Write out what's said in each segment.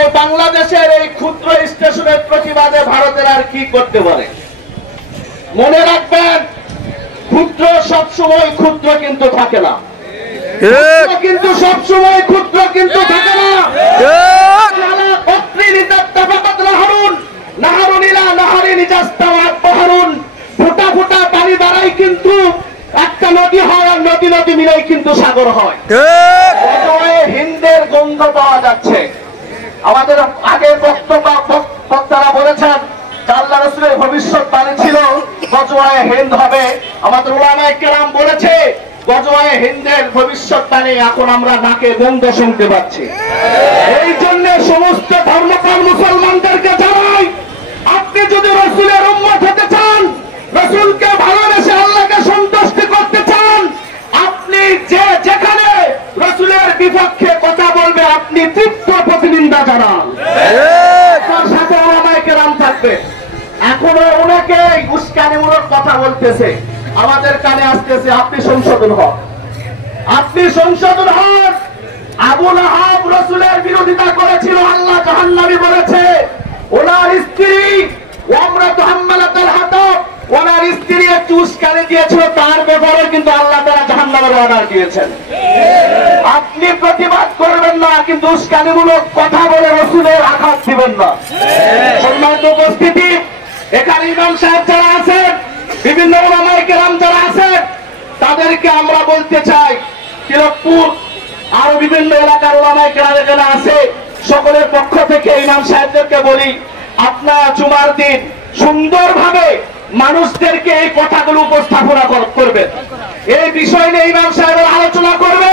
এই বাংলাদেশের এই ক্ষুদ্র স্টেশনের প্রতিবাদে ভারতের আর কি করতে পারে? মনে রাখবেন, ক্ষুদ্র সবসময় ক্ষুদ্র কিন্তু থাকে না, কিন্তু সবসময় ক্ষুদ্র কিন্তু থাকে না। ফোটা ফোটা পানি দ্বারাই কিন্তু একটা নদী হয়, আর নদী নদী মিলেই কিন্তু সাগর হয়। হিন্দের গন্ধ পাওয়া যাচ্ছে। আমাদের আগের বক্তারা বলেছেন আল্লাহ রাসূলের ভবিষ্যৎবাণী ছিল গজওয়ায়ে হিন্দ হবে। আমাদের উলামায়ে কেরাম বলেছে গজওয়ায়ে হিন্দের ভবিষ্যৎবাণী এখন আমরা নাকে গন্ধ শুনতে পাচ্ছি। এই জন্য সমস্ত ধর্মপ্রাণ মুসলমানদেরকে জানাই, আপনি যদি রাসূলের উম্মত হতে চান, রাসূলকে ভালোবেসে আল্লাহকে সন্তুষ্ট করতে চান, আপনি যেখানে রাসূলের বিপক্ষে কথা বলবে আপনি তীব্র প্রতিনিন্দা জানান। তার সাথে উলামায়ে কেরাম থাকবে। এখনো অনেকে উস্কানিমূলক কথা বলতেছে, আমাদের কানে আসতেছে আপনি সংশোধন হন, আপনি সংশোধন হন। আবু লাহাব রাসূলের বিরোধিতা করেছিল, আল্লাহ জাহান্নামী বলেছে। ওনার স্ত্রী ওয়ামরাতু হাম্মালাতুল হাতাব, ওনার স্ত্রী একটু উস্কানি দিয়েছিল, তার ব্যাপারে কিন্তু আল্লাহ তাআলা জাহান্নামের অর্ডার দিয়েছেন। আপনি প্রতিবাদ করবেন না, কিন্তু উস্কানিমূলক কথা বলে রাসূলের আঘাত দিবেন না। সম্মানিত উপস্থিতি, এখানে ইমাম সাহেব যারা আছেন, বিভিন্ন উলামায়ে কেরাম যারা আছেন, তাদেরকে আমরা বলতে চাই, তিলকপুর আরো বিভিন্ন এলাকার উলামায়ে কেরাম এখানে আছে, সকলের পক্ষ থেকে ইমাম সাহেবদেরকে বলি, আপনারা জুমার দিন সুন্দরভাবে মানুষদেরকে এই কথাগুলো উপস্থাপনা করবেন, এই বিষয় নিয়ে ইমাম সাহেবের আলোচনা করবে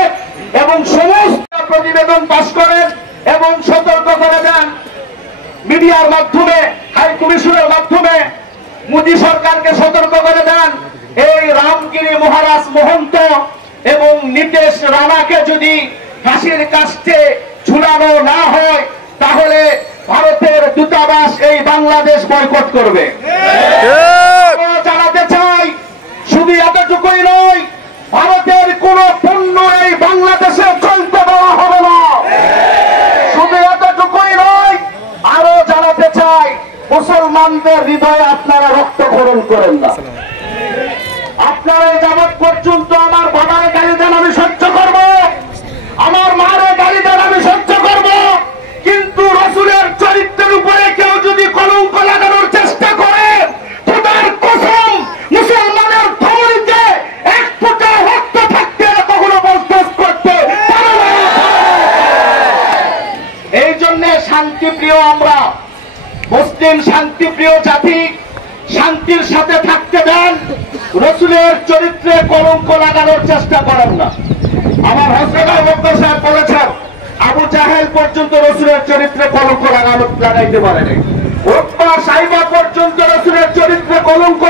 এবং সমস্ত প্রতিবেদন পাশ করেন এবং সতর্ক করে দেন। মিডিয়ার মাধ্যমে, হাই কমিশনের মাধ্যমে মোদী সরকারকে সতর্ক করে দেন, এই রামগিরি মহারাজ মহন্ত এবং নীতিশ রানাকে যদি ফাঁসির কাস্টে ঝুলানো না হয়, তাহলে ভারতের দূতাবাস এই বাংলাদেশ বয়কট করবে। জানাতে চাই, শুধু এতটুকুই নয়, ভারতের কোন পণ্য এই বাংলাদেশে চলতে দেওয়া হবে না। শুধু এতটুকুই নয়, আরো জানাতে চাই, মুসলমানদের হৃদয়ে আপনারা রক্তক্ষরণ করেন না। আপনারা এই যাবৎ পর্যন্ত আমার বাবার গালি দেন আমি সহ্য করব, আমার মায়ের গালি দেন আমি সহ্য করব, কিন্তু রাসূলের চরিত্রের উপরে কেউ যদি কলঙ্ক লাগানোর চেষ্টা করে, খোদার কসম মুসলমানের ধমনীতে এক ফোঁটা রক্ত থাকতে কখনো বরদাস্ত করতে পারে না। এই জন্য শান্তিপ্রিয় আমরা মুসলিম, শান্তিপ্রিয় জাতি, শান্তির সাথে থাকতে দেন, রাসূলের চরিত্রে কলঙ্ক লাগানোর চেষ্টা করেন না। আমার হযরত আবু বকর সাহেব বলেছেন, আবু জাহেল পর্যন্ত রাসূলের চরিত্রে কলঙ্ক লাগাইতে পারেনি, উতবা সাইবা পর্যন্ত রাসূলের চরিত্রে কলঙ্ক